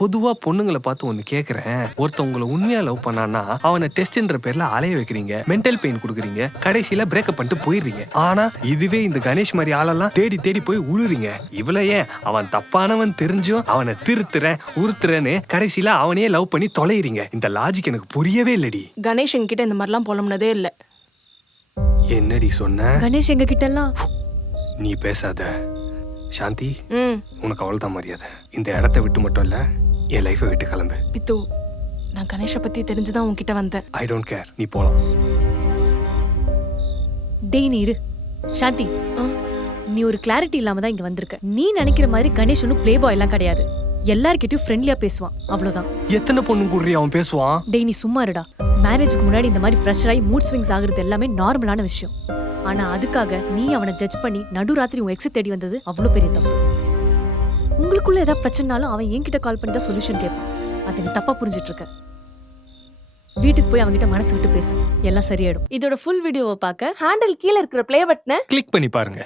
பொதுவா பொண்ணுங்களை பார்த்து ஒன்னு கேக்குறேன். ஒருத்தவங்களை உண்மையா லவ் பண்ணானா அவனை டெஸ்ட்ன்ற பேர்ல அலைய வைக்கிறீங்க, மென்டல் பெயின் கொடுக்குறீங்க, கடைசியில பிரேக்கப் பண்ணிட்டு போயிடுறீங்க. ஆனா இதுவே இந்த கணேஷ் மாதிரி ஆளெல்லாம் தேடி தேடி போய் உழுறீங்க. இவ்வளவு ஏன் அவன் தப்பானவன் தெரிஞ்சும் அவனை திருத்துறேன் உறுத்துறேன்னு கடைசியில அவனையே லவ் பண்ணி தொலைறீங்க. இந்த லாஜிக் எனக்கு புரியவே இல்லடி. கணேஷ் என்கிட்ட இந்த மாதிரிலாம் புலம்புனதே இல்ல. என்னடி சொன்ன? கணேஷ் எங்க கிட்ட எல்லாம் நீ பேசாத சாந்தி. உனக்கு அவ்வளவுதான் மரியாதை. இந்த இடத்த விட்டு மட்டும் இல்ல, என் லைஃபை விட்டு கிளம்பு. பித்து, நான் கணேஷை பத்தி தெரிஞ்சுதான் உன்கிட்ட வந்தேன். ஐ டோன்ட் கேர், நீ போலாம். டேய் நீ இரு. சாந்தி, நீ ஒரு கிளாரிட்டி இல்லாம தான் இங்க வந்திருக்க. நீ நினைக்கிற மாதிரி கணேஷ் ஒன்னும் பிளே பாய் எல்லாம் கிடையாது. எல்லார்கிட்டயும் ஃப்ரெண்ட்லியா பேசுவான், அவ்வளவுதான். எத்தனை பொண்ணு கூடுறி அவன் பேசுவான்? டேய் நீ சும்மா இருடா. மேரேஜுக்கு முன்னாடி இந்த மாதிரி ப்ரெஷர் ஆகி மூட் ஸ்விங்ஸ் ஆகுறது எல்லாமே நார்மலான விஷயம். ஆனா அதுக்காக நீ அவனை ஜட்ஜ் பண்ணி நடுராத்திரி உன் எக்ஸை தேடி வந்தது அவ்வளோ பெரிய தப்பு. உங்களுக்குள்ள ஏதாவது பிரச்சனைனாலும் அவன் என்கிட்ட கால் பண்ணி தான் சொல்யூஷன் கேட்பான். அதை நீ தப்பா புரிஞ்சிட்டு இருக்க. வீட்டுக்கு போய் அவன்கிட்ட மனசு விட்டு பேசு, எல்லாம் சரியாயிடும். இதோட ஃபுல் வீடியோவை பார்க்க ஹேண்டில் கீழே இருக்கிற ப்ளே பட்டனை கிளிக் பண்ணி பாருங்க.